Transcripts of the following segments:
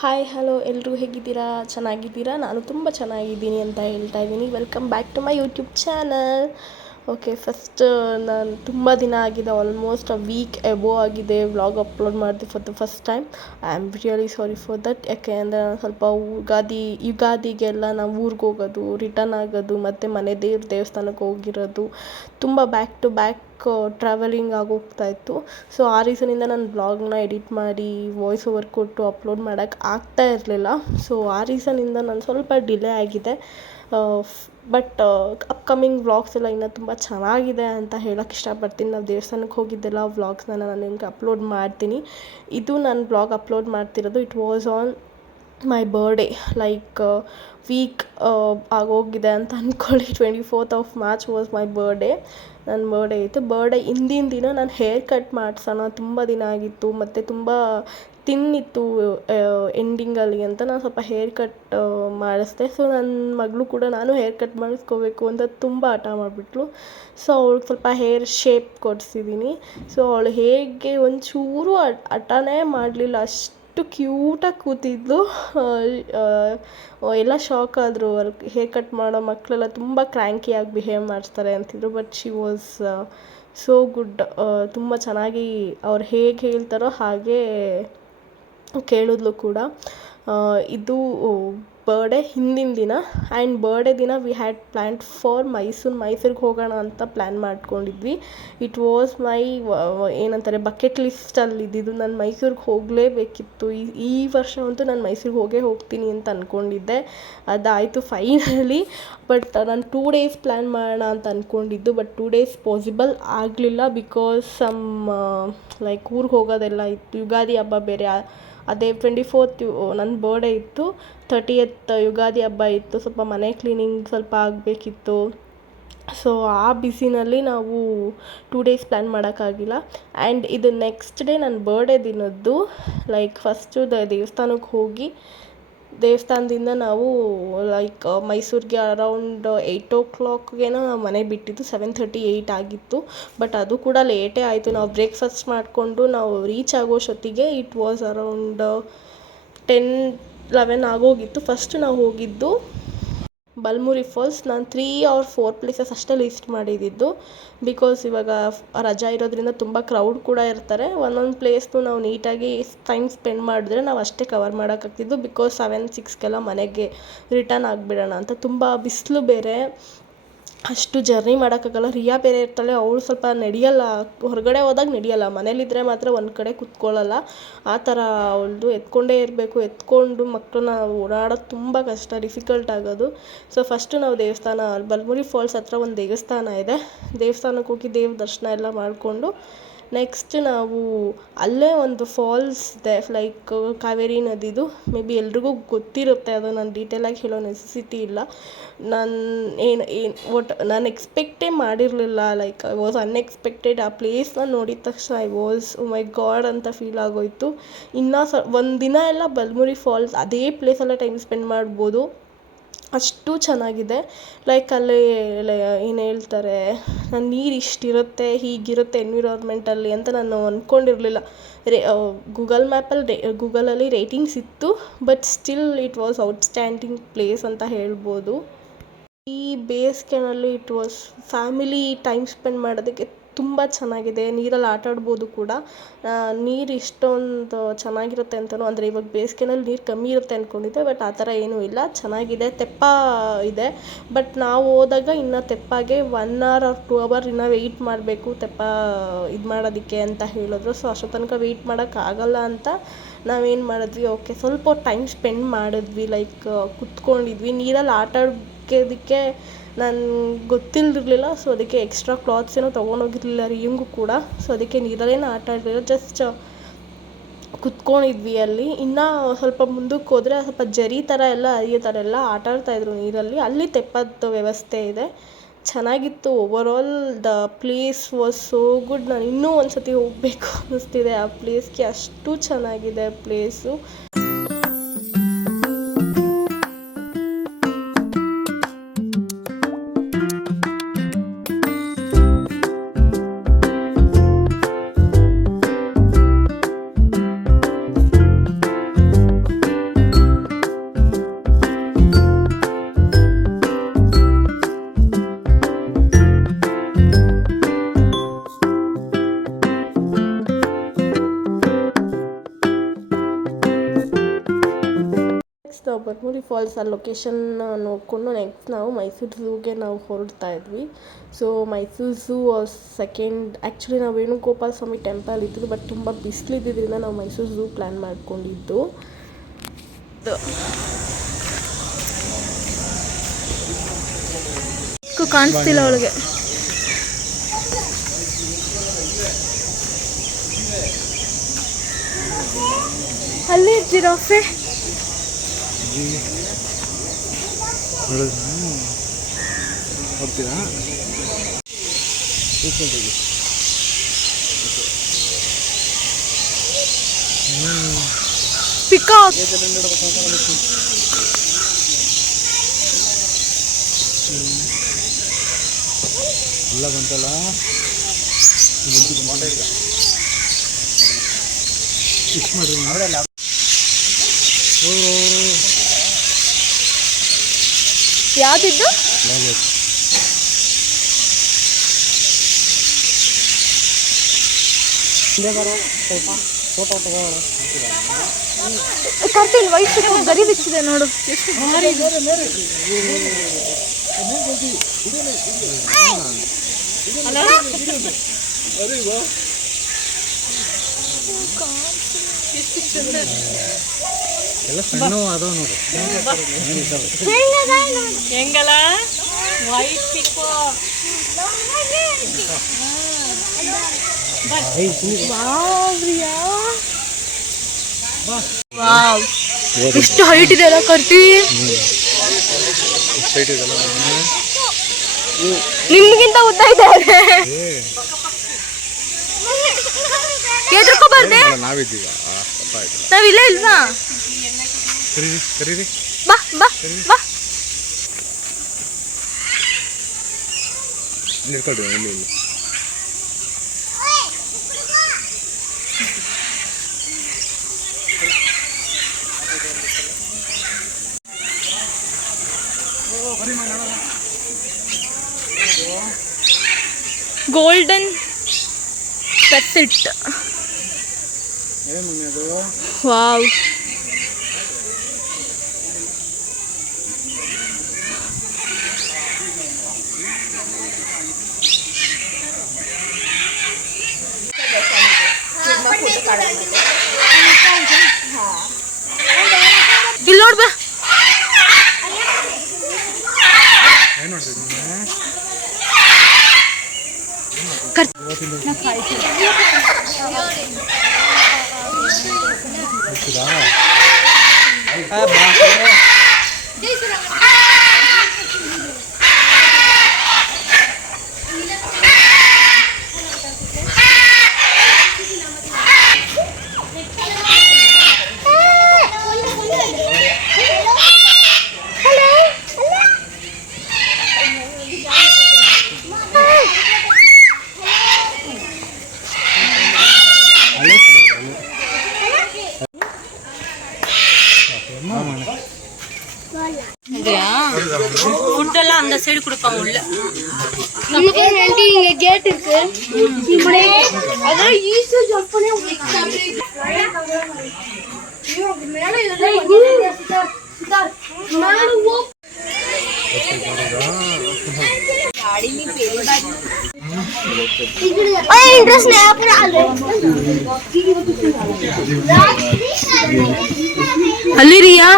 Hi hello ಎಲ್ಲರೂ ಹೇಗಿದ್ದೀರಾ? ಚೆನ್ನಾಗಿದ್ದೀರಾ? ನಾನು ತುಂಬ ಚೆನ್ನಾಗಿದ್ದೀನಿ ಅಂತ ಹೇಳ್ತಾ ಇದ್ದೀನಿ. Welcome back to my YouTube channel. Okay, first ನಾನು ತುಂಬ ದಿನ ಆಗಿದೆ, ಆಲ್ಮೋಸ್ಟ್ ವೀಕ್ ಎಬೋ ಆಗಿದೆ ವ್ಲಾಗ್ ಅಪ್ಲೋಡ್ ಮಾಡಿದೆ for the first time. I am really sorry for that. ಯಾಕೆ ಅಂದರೆ ನಾನು ಸ್ವಲ್ಪ ಯುಗಾದಿಗೆಲ್ಲ ನಾವು ಊರಿಗೆ ಹೋಗೋದು, ರಿಟರ್ನ್ ಆಗೋದು, ಮತ್ತು ಮನೆ ದೇವಸ್ಥಾನಕ್ಕೆ ಹೋಗಿರೋದು, ತುಂಬ ಬ್ಯಾಕ್ ಟು ಬ್ಯಾಕ್ ಟ್ರಾವೆಲಿಂಗ್ ಆಗೋಗ್ತಾಯಿತ್ತು. ಸೊ ಆ ರೀಸನಿಂದ ನಾನು ಬ್ಲಾಗ್ನ ಎಡಿಟ್ ಮಾಡಿ ವಾಯ್ಸ್ ಓವರ್ ಕೊಟ್ಟು ಅಪ್ಲೋಡ್ ಮಾಡೋಕ್ಕೆ ಆಗ್ತಾ ಇರಲಿಲ್ಲ. ಸೊ ಆ ರೀಸನಿಂದ ನಾನು ಸ್ವಲ್ಪ ಡಿಲೇ ಆಗಿದೆ. ಬಟ್ ಅಪ್ಕಮಿಂಗ್ ವ್ಲಾಗ್ಸ್ ಎಲ್ಲ ಇನ್ನೂ ತುಂಬ ಚೆನ್ನಾಗಿದೆ ಅಂತ ಹೇಳೋಕ್ಕೆ ಇಷ್ಟಪಡ್ತೀನಿ. ನಾವು ದೇವಸ್ಥಾನಕ್ಕೆ ಹೋಗಿದ್ದೆಲ್ಲ ವ್ಲಾಗ್ಸ್ನ ನಾನು ನಿಮಗೆ ಅಪ್ಲೋಡ್ ಮಾಡ್ತೀನಿ. ಇದು ನಾನು ವ್ಲಾಗ್ ಅಪ್ಲೋಡ್ ಮಾಡ್ತಿರೋದು it was on my birthday. Like week ಆಗೋಗಿದೆ ಅಂತ ಅಂದ್ಕೊಳ್ಳಿ. 24th of March was my birthday. ನನ್ನ ಬರ್ಡೇ ಇತ್ತು. ಬರ್ಡೇ ಹಿಂದಿನ ದಿನ ನಾನು ಹೇರ್ ಕಟ್ ಮಾಡಿಸೋಣ, ತುಂಬ ದಿನ ಆಗಿತ್ತು ಮತ್ತು ತುಂಬ ತಿನ್ನಿತ್ತು ಎಂಡಿಂಗಲ್ಲಿ ಅಂತ ನಾನು ಸ್ವಲ್ಪ ಹೇರ್ ಕಟ್ ಮಾಡಿಸ್ದೆ. ಸೊ ನನ್ನ ಮಗಳು ಕೂಡ ನಾನು ಹೇರ್ ಕಟ್ ಮಾಡಿಸ್ಕೋಬೇಕು ಅಂತ ತುಂಬ ಹಠ ಮಾಡಿಬಿಟ್ಲು. ಸೊ ಅವಳಿಗೆ ಸ್ವಲ್ಪ ಹೇರ್ ಶೇಪ್ ಕೊಡಿಸಿದ್ದೀನಿ. ಸೊ ಅವಳು ಹೇಗೆ ಒಂಚೂರು ಹಠನೇ ಮಾಡಲಿಲ್ಲ, ಅಷ್ಟು ಕ್ಯೂಟಾಗಿ ಕೂತಿದ್ಲು. ಎಲ್ಲ ಶಾಕ್ ಆದರು. ಹೇರ್ ಕಟ್ ಮಾಡೋ ಮಕ್ಕಳೆಲ್ಲ ತುಂಬ ಕ್ರ್ಯಾಂಕಿಯಾಗಿ ಬಿಹೇವ್ ಮಾಡ್ತಾರೆ ಅಂತಿದ್ರು. But she was so good. ತುಂಬ ಚೆನ್ನಾಗಿ ಅವ್ರು ಹೇಗೆ ಹೇಳ್ತಾರೋ ಹಾಗೇ ಕೇಳಿದ್ಲು ಕೂಡ. ಇದು ಬರ್ಡೇ ಹಿಂದಿನ ದಿನ. ಆ್ಯಂಡ್ ಬರ್ಡೇ ದಿನ ವಿ ಹ್ಯಾಡ್ ಪ್ಲ್ಯಾನ್ಡ್ ಫಾರ್ ಮೈಸೂರಿಗೆ ಹೋಗೋಣ ಅಂತ ಪ್ಲ್ಯಾನ್ ಮಾಡ್ಕೊಂಡಿದ್ವಿ. ಇಟ್ ವಾಸ್ ಮೈ ಏನಂತಾರೆ ಬಕೆಟ್ ಲಿಸ್ಟಲ್ಲಿ ಇದ್ದಿದ್ದು. ನಾನು ಮೈಸೂರಿಗೆ ಹೋಗಲೇಬೇಕಿತ್ತು. ಈ ವರ್ಷ ಅಂತೂ ನಾನು ಮೈಸೂರಿಗೆ ಹೋಗ್ತೀನಿ ಅಂತ ಅಂದ್ಕೊಂಡಿದ್ದೆ. ಅದಾಯಿತು ಫೈನಲಿ. ಬಟ್ ನಾನು 2 days ಪ್ಲ್ಯಾನ್ ಮಾಡೋಣ ಅಂತ ಅಂದ್ಕೊಂಡಿದ್ದು. ಬಟ್ 2 days ಪಾಸಿಬಲ್ ಆಗಲಿಲ್ಲ. ಬಿಕಾಸ್ ಲೈಕ್ ಊರಿಗೆ ಹೋಗೋದೆಲ್ಲ ಇತ್ತು. ಯುಗಾದಿ ಹಬ್ಬ ಬೇರೆ. ಅದೇ 24th ನನ್ನ ಬರ್ಡೇ ಇತ್ತು. 30th ಯುಗಾದಿ ಹಬ್ಬ ಇತ್ತು. ಸ್ವಲ್ಪ ಮನೆ ಕ್ಲೀನಿಂಗ್ ಸ್ವಲ್ಪ ಆಗಬೇಕಿತ್ತು. ಸೊ ಆ ಬ್ಯುಸಿನಲ್ಲಿ ನಾವು 2 days ಪ್ಲ್ಯಾನ್ ಮಾಡೋಕ್ಕಾಗಿಲ್ಲ. ಆ್ಯಂಡ್ ಇದು ನೆಕ್ಸ್ಟ್ ಡೇ ನನ್ನ ಬರ್ಡೇ ದಿನದ್ದು. ಲೈಕ್ ಫಸ್ಟು ದೇವಸ್ಥಾನಕ್ಕೆ ಹೋಗಿ ದೇವಸ್ಥಾನದಿಂದ ನಾವು ಲೈಕ್ ಮೈಸೂರಿಗೆ ಅರೌಂಡ್ 8 o'clock ನಾವು ಮನೆ ಬಿಟ್ಟಿದ್ದು. 7:30 8 ಆಗಿತ್ತು. ಬಟ್ ಅದು ಕೂಡ ಲೇಟೇ ಆಯಿತು. ನಾವು ಬ್ರೇಕ್ಫಾಸ್ಟ್ ಮಾಡಿಕೊಂಡು ನಾವು ರೀಚ್ ಆಗೋಷ್ಟೊತ್ತಿಗೆ ಇಟ್ ವಾಸ್ ಅರೌಂಡ್ 10-11 ಆಗೋಗಿತ್ತು. ಫಸ್ಟ್ ನಾವು ಹೋಗಿದ್ದು ಬಲಮುರಿ ಫಾಲ್ಸ್. ನಾನು 3 or 4 ಪ್ಲೇಸಸ್ ಅಷ್ಟೇ ಲಿಸ್ಟ್ ಮಾಡಿದ್ದು. ಬಿಕಾಸ್ ಇವಾಗ ರಜಾ ಇರೋದ್ರಿಂದ ತುಂಬ ಕ್ರೌಡ್ ಕೂಡ ಇರ್ತಾರೆ. ಒಂದೊಂದು ಪ್ಲೇಸ್ನು ನಾವು ನೀಟಾಗಿ ಟೈಮ್ ಸ್ಪೆಂಡ್ ಮಾಡಿದ್ರೆ ನಾವು ಅಷ್ಟೇ ಕವರ್ ಮಾಡೋಕ್ಕಾಗ್ತಿದ್ದು. ಬಿಕಾಸ್ 7-6 ಮನೆಗೆ ರಿಟರ್ನ್ ಆಗಿಬಿಡೋಣ ಅಂತ. ತುಂಬ ಬಿಸಿಲು ಬೇರೆ, ಅಷ್ಟು ಜರ್ನಿ ಮಾಡೋಕ್ಕಾಗಲ್ಲ. ರಿಯಾ ಬೇರೆ ಇರ್ತಾಳೆ, ಅವಳು ಸ್ವಲ್ಪ ನಡೆಯಲ್ಲ, ಹೊರಗಡೆ ಹೋದಾಗ ನಡೆಯಲ್ಲ. ಮನೇಲಿದ್ದರೆ ಮಾತ್ರ ಒಂದು ಕಡೆ ಕೂತ್ಕೊಳ್ಳಲ್ಲ. ಆ ಥರ ಅವಳದು ಎತ್ಕೊಂಡೇ ಇರಬೇಕು. ಎತ್ಕೊಂಡು ಮಕ್ಕಳನ್ನ ಓಡಾಡೋದು ತುಂಬ ಕಷ್ಟ, ಡಿಫಿಕಲ್ಟ್ ಆಗೋದು. ಸೊ ಫಸ್ಟು ನಾವು ಬಲಮುರಿ ಫಾಲ್ಸ್ ಹತ್ರ ಒಂದು ದೇವಸ್ಥಾನ ಇದೆ. ದೇವಸ್ಥಾನಕ್ಕೆ ಹೋಗಿ ದೇವ್ರ ದರ್ಶನ ಎಲ್ಲ ಮಾಡಿಕೊಂಡು ನೆಕ್ಸ್ಟ್ ನಾವು ಅಲ್ಲೇ ಒಂದು ಫಾಲ್ಸ್ ಇದೆ, ಲೈಕ್ ಕಾವೇರಿ ನದಿದು. ಮೇ ಬಿ ಎಲ್ರಿಗೂ ಗೊತ್ತಿರುತ್ತೆ, ಅದು ನಾನು ಡೀಟೇಲಾಗಿ ಹೇಳೋ ನೆಸೆಸಿಟಿ ಇಲ್ಲ. ನಾನು ಎಕ್ಸ್ಪೆಕ್ಟೇ ಮಾಡಿರಲಿಲ್ಲ. Like I was unexpected. ಆ ಪ್ಲೇಸ್ನ ನೋಡಿದ ತಕ್ಷಣ ಐ ವಾಸ್ ಮೈ ಗಾಡ್ ಅಂತ ಫೀಲ್ ಆಗೋಯಿತು. ಇನ್ನೂ ಒಂದು ದಿನ ಎಲ್ಲ ಬಲಮುರಿ ಫಾಲ್ಸ್ ಅದೇ ಪ್ಲೇಸಲ್ಲೇ ಟೈಮ್ ಸ್ಪೆಂಡ್ ಮಾಡ್ಬೋದು, ಅಷ್ಟು ಚೆನ್ನಾಗಿದೆ. ಲೈಕ್ ಅಲ್ಲಿ ಏನು ಹೇಳ್ತಾರೆ, ನಾನು ನೀರು ಇಷ್ಟಿರುತ್ತೆ, ಹೀಗಿರುತ್ತೆ ಎನ್ವಿರಾನ್ಮೆಂಟಲ್ಲಿ ಅಂತ ನಾನು ಅಂದ್ಕೊಂಡಿರಲಿಲ್ಲ. ಗೂಗಲಲ್ಲಿ ರೇಟಿಂಗ್ಸ್ ಇತ್ತು. But still it was outstanding place ಅಂತ ಹೇಳ್ಬೋದು. ಈ ಬೇಸಿಗೆನಲ್ಲಿ it was family time spend ಮಾಡೋದಕ್ಕೆ ತುಂಬ ಚೆನ್ನಾಗಿದೆ. ನೀರಲ್ಲಿ ಆಟ ಆಡ್ಬೋದು ಕೂಡ. ನೀರು ಇಷ್ಟೊಂದು ಚೆನ್ನಾಗಿರುತ್ತೆ ಅಂತಲೂ, ಅಂದರೆ ಇವಾಗ ಬೇಸಿಗೆನಲ್ಲಿ ನೀರು ಕಮ್ಮಿ ಇರುತ್ತೆ ಅಂದ್ಕೊಂಡಿದ್ದೆ. ಬಟ್ ಆ ಥರ ಏನೂ ಇಲ್ಲ, ಚೆನ್ನಾಗಿದೆ. ತೆಪ್ಪ ಇದೆ. ಬಟ್ ನಾವು ಹೋದಾಗ ಇನ್ನು ತೆಪ್ಪಗೆ 1 hour or 2 hour ಇನ್ನೂ ವೆಯ್ಟ್ ಮಾಡಬೇಕು ತೆಪ್ಪ ಇದು ಮಾಡೋದಕ್ಕೆ ಅಂತ ಹೇಳಿದ್ರು. ಸೊ ಅಷ್ಟೋ ತನಕ ವೆಯ್ಟ್ ಮಾಡೋಕ್ಕಾಗಲ್ಲ ಅಂತ ನಾವೇನು ಮಾಡಿದ್ವಿ, ಓಕೆ ಸ್ವಲ್ಪ ಟೈಮ್ ಸ್ಪೆಂಡ್ ಮಾಡಿದ್ವಿ. ಲೈಕ್ ಕುತ್ಕೊಂಡಿದ್ವಿ ನೀರಲ್ಲಿ ಆಟ ಆಡೋದಕ್ಕೆ. ನಾನು ಗೊತ್ತಿಲ್ಲದಿರಲಿಲ್ಲ. ಸೊ ಅದಕ್ಕೆ ಎಕ್ಸ್ಟ್ರಾ ಕ್ಲಾತ್ಸ್ ಏನೋ ತೊಗೊಂಡೋಗಿರಲಿಲ್ಲ ರಿಯಂಗೂ ಕೂಡ. ಸೊ ಅದಕ್ಕೆ ನೀರಲ್ಲೇನು ಆಟ ಆಡಲಿಲ್ಲ, ಜಸ್ಟ್ ಕುತ್ಕೊಂಡಿದ್ವಿ ಅಲ್ಲಿ. ಇನ್ನೂ ಸ್ವಲ್ಪ ಮುಂದಕ್ಕೆ ಹೋದರೆ ಸ್ವಲ್ಪ ಜರಿ ಥರ ಎಲ್ಲ ಹರಿಯೋ ಥರ ಎಲ್ಲ ಆಟ ಆಡ್ತಾಯಿದ್ರು ನೀರಲ್ಲಿ. ಅಲ್ಲಿ ತೆಪ್ಪದ ವ್ಯವಸ್ಥೆ ಇದೆ, ಚೆನ್ನಾಗಿತ್ತು. Overall the place was so good. ನಾನು ಇನ್ನೂ ಒಂದು ಸತಿ ಹೋಗಬೇಕು ಅನ್ನಿಸ್ತಿದೆ ಆ ಪ್ಲೇಸ್ಗೆ, ಅಷ್ಟು ಚೆನ್ನಾಗಿದೆ ಪ್ಲೇಸು. ನಾವು ಬನ್ಮುರಿ ಫಾಲ್ಸ್ ಆ ಲೊಕೇಶನ್ ನೋಡಿಕೊಂಡು ನೆಕ್ಸ್ಟ್ ನಾವು ಮೈಸೂರು ಝೂಗೆ ನಾವು ಹೊರಡ್ತಾ ಇದ್ವಿ. So Mysuru zoo second actually ನಾವು ವೇಣುಗೋಪಾಲ ಸ್ವಾಮಿ ಟೆಂಪಲ್ ಇದ್ದು, ಬಟ್ ತುಂಬ ಬಿಸಿಲಿದ್ದರಿಂದ ನಾವು ಮೈಸೂರು ಝೂ ಪ್ಲ್ಯಾನ್ ಮಾಡ್ಕೊಂಡಿದ್ದು. ಕಾಣಿಸ್ತಿಲ್ಲ ಅವಳಿಗೆ. ಅಲ್ಲಿ ಜಿರಾಫೆ ಪಿಕಾಕ್ ಎಲ್ಲ ಬಂತಲ್ಲ. ಯಾವ್ದಿದ್ದು? ಕಾರ್ತಿಲ್ ವಯಸ್ಸು ಗರಿ ಬಿಚ್ಚಿದೆ ನೋಡು. ಎಲ್ಲ ಸಣ್ಣ ಅದಾವ ನೋಡು. ಹೆಂಗಲ್ಲ ವೈಟ್ ಪಿಕೋ ಎಷ್ಟು ಹೈಟ್ ಇದೆ ಅಲ್ಲ ಕರ್ತಿ. ನಿಮ್ಗಿಂತ ಉದ್ದ ಇದೆ. ಎದ್ರಕೋಬಾರ್ದೆ, ನಾವಿಲ್ಲೇ ಇಲ್ವಾ? ಬಾ ಬಾ ಬಾ. ಗೋಲ್ಡನ್ ಪೆಸಿಟ್. ವಾವ್, ಇಲ್ಲಿ ನೋಡ್ಬಾ. ஃபுட் எல்லாம் அந்த சைடு கொடுப்பாங்க உள்ள. இங்க கேட் இருக்கு. அத ஈஸியா ஜம்ப் பண்ணி மேல மேல वो गाड़ी में पेरी बारी ओए इंटरेस्ट नहीं पर आले ಅಲ್ಲಿ ರಿಯಾ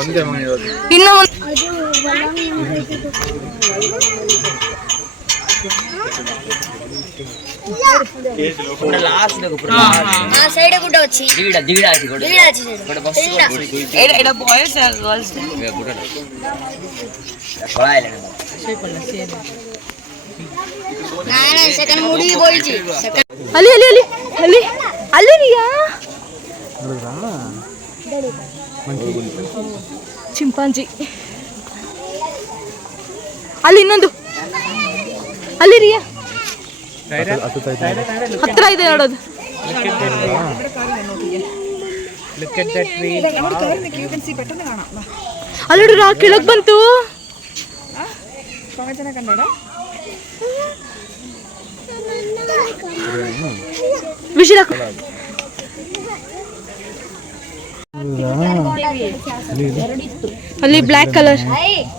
ಒಂದೇ ಮನೆ ಇರೋದು. ಇನ್ನ లాస్ట్ ఆ సైడ్ గుడ్డ వచ్చి దిగడ అది గుడ్డ దిగడ వచ్చి గుడ్డ బస్ ఎడ బాయ్స్ గర్ల్స్ గుడ్డ కొలాయలే ನಾನು ಸೆಕೆಂಡ್ ಮುಡಿ ಹೋಯ್ತಿ ಅಲ್ಲಿ ಅಲ್ಲಿ ಅಲ್ಲಿ ಅಲ್ಲಿ ಅಲ್ಲಿ ರಿಯಾ ಚಿಂಪಾಂಜಿ. ಅಲ್ಲಿ ಇನ್ನೊಂದು ಅಲ್ಲಿ ರಿಯಾ ಹತ್ರ ಇದೆ ನೋಡೋದು. ಅಲ್ಲಿ ಕೆಳಗ್ ಬಂತು. ವಿಷಯ ಅಲ್ಲಿ ಬ್ಲ್ಯಾಕ್ ಕಲರ್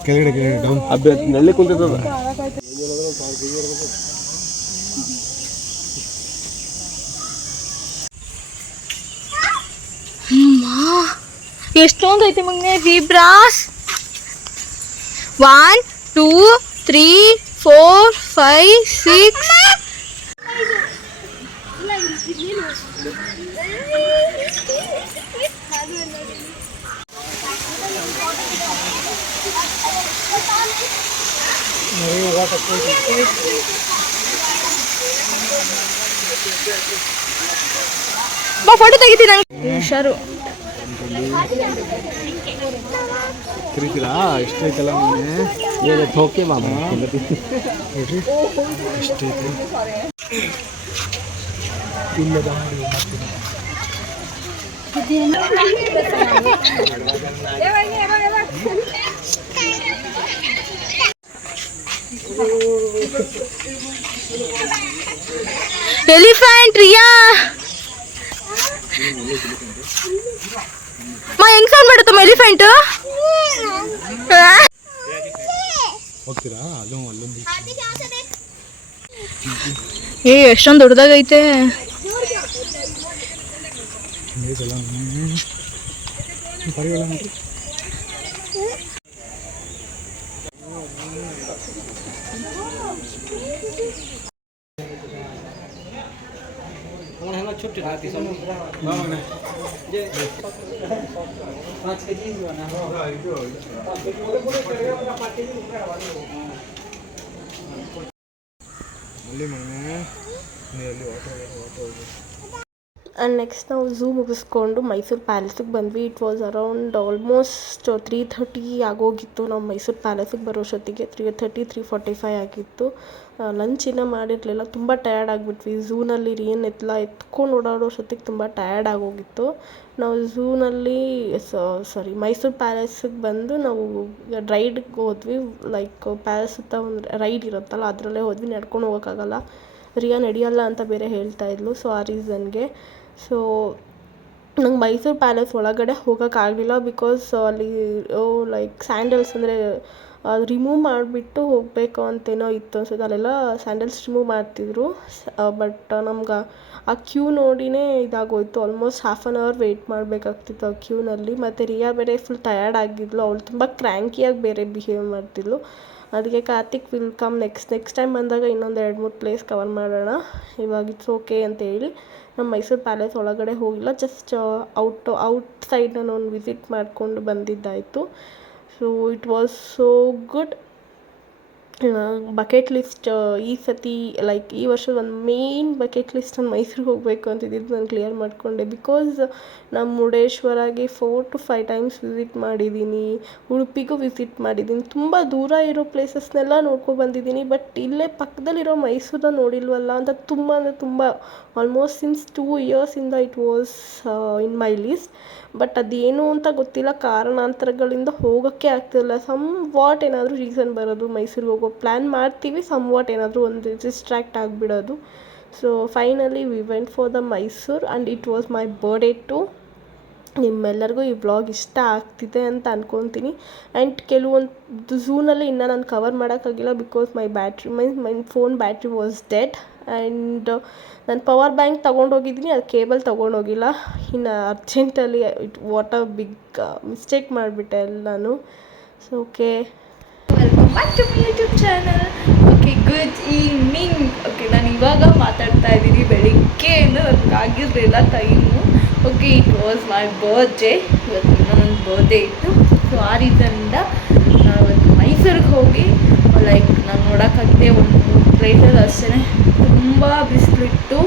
ಕೆಳಗಡೆ ಡೌನ್ ನೆಲ್ಲಿ ಕುಂತಿರ್ತದ. ಎಷ್ಟೊಂದು ಐತೆ ಮಗನೆ ಜೀಬ್ರಾಸ್. 1 2 3 4 5 6 ಬಾ ಫೋಟೋ ತೆಗಿತೀನಿ ನಂಗೆ ಹುಷಾರು. ಕರಿತೀರಾ ಎಷ್ಟೈತಲ್ಲ ಮೊನ್ನೆ ಥೋಕೆ ಮಾಮ ನೋಡ್ರಿ ಎಷ್ಟೈತೆ ಇಲ್ಲದ ಎಲಿಫೆಂಟ್ ರಿಯಾ ಹೆಂಗ್ ಸೌಂಡ್ ಮಾಡುತ್ತಮ್ಮ ಎಲಿಫೆಂಟ್? ಹೋಗ್ತೀರಾ ಅದು ಅಲ್ಲೊಂದು ಎಷ್ಟೊಂದು ದೊಡ್ಡದಾಗೈತೆ. ಪರಿಗಳ ನೋಡ್ರಿ. ಆ್ಯಂಡ್ ನೆಕ್ಸ್ಟ್ ನಾವು ಝೂ ಮುಗಿಸ್ಕೊಂಡು ಮೈಸೂರು ಪ್ಯಾಲೇಸಿಗೆ ಬಂದ್ವಿ. ಇಟ್ ವಾಸ್ ಅರೌಂಡ್ ಆಲ್ಮೋಸ್ಟ್ 3:30 ಆಗೋಗಿತ್ತು. ನಾವು ಮೈಸೂರು ಪ್ಯಾಲೇಸಿಗೆ ಬರೋಷ್ಟೊತ್ತಿಗೆ 3:30 3:45 ಆಗಿತ್ತು. ಲಂಚಿನ ಮಾಡಿರಲಿಲ್ಲ, ತುಂಬ ಟಯರ್ಡ್ ಆಗಿಬಿಟ್ವಿ. ಝೂನಲ್ಲಿ ಏನೆಲ್ಲ ಎತ್ಕೊಂಡು ಓಡಾಡೋಷ್ಟೊತ್ತಿಗೆ ತುಂಬ ಟಯರ್ಡ್ ಆಗೋಗಿತ್ತು. ನಾವು ಝೂನಲ್ಲಿ ಮೈಸೂರು ಪ್ಯಾಲೇಸಿಗೆ ಬಂದು ನಾವು ರೈಡ್ಗೆ ಹೋದ್ವಿ. ಲೈಕ್ ಪ್ಯಾಲೇಸ್ ಸುತ್ತ ಒಂದು ರೈಡ್ ಇರುತ್ತಲ್ಲ ಅದರಲ್ಲೇ ಹೋದ್ವಿ. ನಡ್ಕೊಂಡು ಹೋಗೋಕ್ಕಾಗಲ್ಲ, ರಿಯಾ ನಡೆಯಲ್ಲ ಅಂತ ಬೇರೆ ಹೇಳ್ತಾ ಇದ್ಲು. ಸೊ ಆ ರೀಸನ್ಗೆ ನಂಗೆ ಮೈಸೂರು ಪ್ಯಾಲೇಸ್ ಒಳಗಡೆ ಹೋಗೋಕ್ಕಾಗಲಿಲ್ಲ. ಬಿಕಾಸ್ ಅಲ್ಲಿ ಲೈಕ್ ಸ್ಯಾಂಡಲ್ಸ್ ಅಂದರೆ ರಿಮೂವ್ ಮಾಡಿಬಿಟ್ಟು ಹೋಗಬೇಕು ಅಂತೇನೋ ಇತ್ತು ಅನ್ಸುತ್ತೆ. ಅಲ್ಲೆಲ್ಲ ಸ್ಯಾಂಡಲ್ಸ್ ರಿಮೂವ್ ಮಾಡ್ತಿದ್ರು. ಬಟ್ ನಮ್ಗೆ ಆ ಕ್ಯೂ ನೋಡಿನೇ ಇದಾಗೋಯ್ತು. ಆಲ್ಮೋಸ್ಟ್ 1/2 hour ವೆಯ್ಟ್ ಮಾಡಬೇಕಾಗ್ತಿತ್ತು ಆ ಕ್ಯೂನಲ್ಲಿ. ಮತ್ತು ರಿಯಾ ಬೇರೆ ಫುಲ್ ಟಯರ್ಡ್ ಆಗಿದ್ಲು. ಅವಳು ತುಂಬ ಕ್ರ್ಯಾಂಕಿಯಾಗಿ ಬೇರೆ ಬಿಹೇವ್ ಮಾಡ್ತಿದ್ಲು. ಅದಕ್ಕೆ Karthik will come next time ಬಂದಾಗ ಇನ್ನೊಂದು 2-3 ಪ್ಲೇಸ್ ಕವರ್ ಮಾಡೋಣ, ಇವಾಗ ಇಟ್ಸ್ ಓಕೆ ಅಂತೇಳಿ ನಮ್ಮ ಮೈಸೂರು ಪ್ಯಾಲೇಸ್ ಒಳಗಡೆ ಹೋಗಿಲ್ಲ. ಜಸ್ಟ್ ಔಟ್ ಸೈಡ್ನ ನಾನು ವಿಸಿಟ್ ಮಾಡಿಕೊಂಡು ಬಂದಿದ್ದಾಯಿತು. So it was so good. Bucket list ಈ ಸತಿ ಲೈಕ್ ಈ ವರ್ಷದ ಒಂದು ಮೇನ್ ಬಕೆಟ್ ಲಿಸ್ಟ್ ನಾನು ಮೈಸೂರಿಗೆ ಹೋಗಬೇಕು ಅಂತಿದ್ದು ನಾನು ಕ್ಲಿಯರ್ ಮಾಡಿಕೊಂಡೆ. ಬಿಕಾಸ್ ನಾನು ಮುರುಡೇಶ್ವರಗೆ 4 to 5 times ವಿಸಿಟ್ ಮಾಡಿದ್ದೀನಿ. ಉಡುಪಿಗೂ ವಿಸಿಟ್ ಮಾಡಿದ್ದೀನಿ. ತುಂಬ ದೂರ ಇರೋ ಪ್ಲೇಸಸ್ನೆಲ್ಲ ನೋಡ್ಕೊಂಡು ಬಂದಿದ್ದೀನಿ. ಬಟ್ ಇಲ್ಲೇ ಪಕ್ಕದಲ್ಲಿರೋ ಮೈಸೂರನ್ನ ನೋಡಿಲ್ವಲ್ಲ ಅಂತ ತುಂಬ ಅಂದರೆ ತುಂಬ ಆಲ್ಮೋಸ್ಟ್ ಸಿನ್ಸ್ 2 yearsಯಿಂದ it was in my list. But ಅದೇನು ಅಂತ ಗೊತ್ತಿಲ್ಲ, ಕಾರಣಾಂತರಗಳಿಂದ ಹೋಗೋಕ್ಕೆ ಆಗ್ತಿಲ್ಲ. ಸಮ್ ವಾಟ್ ಏನಾದರೂ ರೀಸನ್ ಬರೋದು, ಮೈಸೂರಿಗೆ ಹೋಗೋ ಪ್ಲ್ಯಾನ್ ಮಾಡ್ತೀವಿ, ಸಮ್ ವಾಟ್ ಏನಾದರೂ ಒಂದು ಡಿಸ್ಟ್ರ್ಯಾಕ್ಟ್ ಆಗಿಬಿಡೋದು. So finally we went for the Mysuru and it was my birthday too. ನಿಮ್ಮೆಲ್ಲರಿಗೂ ಈ ವ್ಲಾಗ್ ಇಷ್ಟ ಆಗ್ತಿದೆ ಅಂತ ಅಂದ್ಕೊತೀನಿ. ಆ್ಯಂಡ್ ಕೆಲವೊಂದು ಝೂನಲ್ಲಿ ಇನ್ನೂ ನಾನು ಕವರ್ ಮಾಡೋಕ್ಕಾಗಿಲ್ಲ. Because my phone battery was dead. And ನಾನು ಪವರ್ ಬ್ಯಾಂಕ್ ತೊಗೊಂಡೋಗಿದ್ದೀನಿ, ಅದು ಕೇಬಲ್ ತೊಗೊಂಡೋಗಿಲ್ಲ. ಇನ್ನು ಅರ್ಜೆಂಟಲ್ಲಿ ವಾಟ್ ಅ ಬಿಗ್ ಮಿಸ್ಟೇಕ್ ಮಾಡಿಬಿಟ್ಟೆ ಎಲ್ಲನೂ. So okay, welcome back to my YouTube channel. Okay, good evening. Okay, ನಾನು ಇವಾಗ ಮಾತಾಡ್ತಾ ಇದ್ದೀನಿ. ಬೆಳಿಗ್ಗೆಯಿಂದ ನನಗೆ ಆಗಿರಲಿಲ್ಲ time. Okay, it was my birthday. ಇವತ್ತು ನನ್ನ ಬರ್ತ್ಡೇ ಇತ್ತು. ಸೊ ಆ ರೀಸನ್ನಿಂದ ನಾವು ಇವತ್ತು ಮೈಸೂರಿಗೆ ಹೋಗಿ ಲೈಕ್ ನಾನು ನೋಡೋಕ್ಕಾಗಿದೆ ಒಂದು 3 ಪ್ಲೇಸಸ್ ಅಷ್ಟೇ. ತುಂಬ ಬಿಸಿಲಿತ್ತು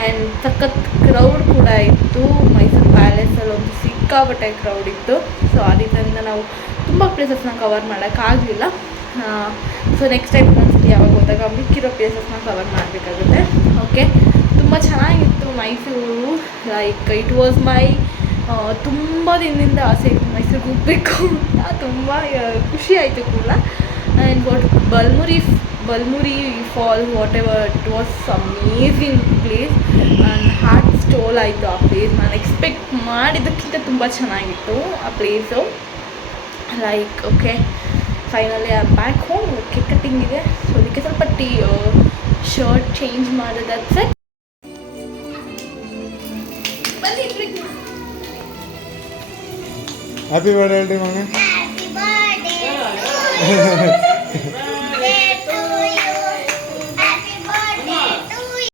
ಆ್ಯಂಡ್ ಸಖತ್ ಕ್ರೌಡ್ ಕೂಡ ಇತ್ತು. ಮೈಸೂರು ಪ್ಯಾಲೇಸಲ್ಲಿ ಒಂದು ಸಿಕ್ಕಾಪಟ್ಟೆ ಕ್ರೌಡ್ ಇತ್ತು. ಸೊ ಆ ರೀಸನ್ನಿಂದ ನಾವು ತುಂಬ ಪ್ಲೇಸಸ್ನ ಕವರ್ ಮಾಡೋಕ್ಕಾಗಲಿಲ್ಲ. ಸೊ ನೆಕ್ಸ್ಟ್ ಟೈಮ್ ಒಂದ್ಸತಿ ಯಾವಾಗ ಹೋದಾಗ ಮಿಕ್ಕಿರೋ ಪ್ಲೇಸಸ್ನ ಕವರ್ ಮಾಡಬೇಕಾಗುತ್ತೆ. ಓಕೆ, ತುಂಬ ಚೆನ್ನಾಗಿತ್ತು ಮೈಸೂರು. ಲೈಕ್ ಇಟ್ ವಾಸ್ ಮೈ ತುಂಬ ದಿನದಿಂದ ಆಸೆ ಇತ್ತು ಮೈಸೂರಿಗೆ ಹೋಗಬೇಕು ಅಂತ. ತುಂಬ ಖುಷಿ ಆಯಿತು ಕೂಡ. And Balmuri fall what ever it was amazing place. ನನ್ನ ಹಾರ್ಟ್ ಸ್ಟೋಲ್ ಆಯಿತು ಆ ಪ್ಲೇಸ್. ನಾನು ಎಕ್ಸ್ಪೆಕ್ಟ್ ಮಾಡಿದ್ದಕ್ಕಿಂತ ತುಂಬ ಚೆನ್ನಾಗಿತ್ತು ಆ place. Like okay finally I back home. Cake cutting ಇದೆ, ಸೊ ಅದಕ್ಕೆ ಸ್ವಲ್ಪ ಶರ್ಟ್ ಚೇಂಜ್ ಮಾಡಿದೆ. ಸರ್ ಹ್ಯಾಪಿ ಬರ್ಡೇ ಹೇಳ್ರಿ ಮಗನೇ.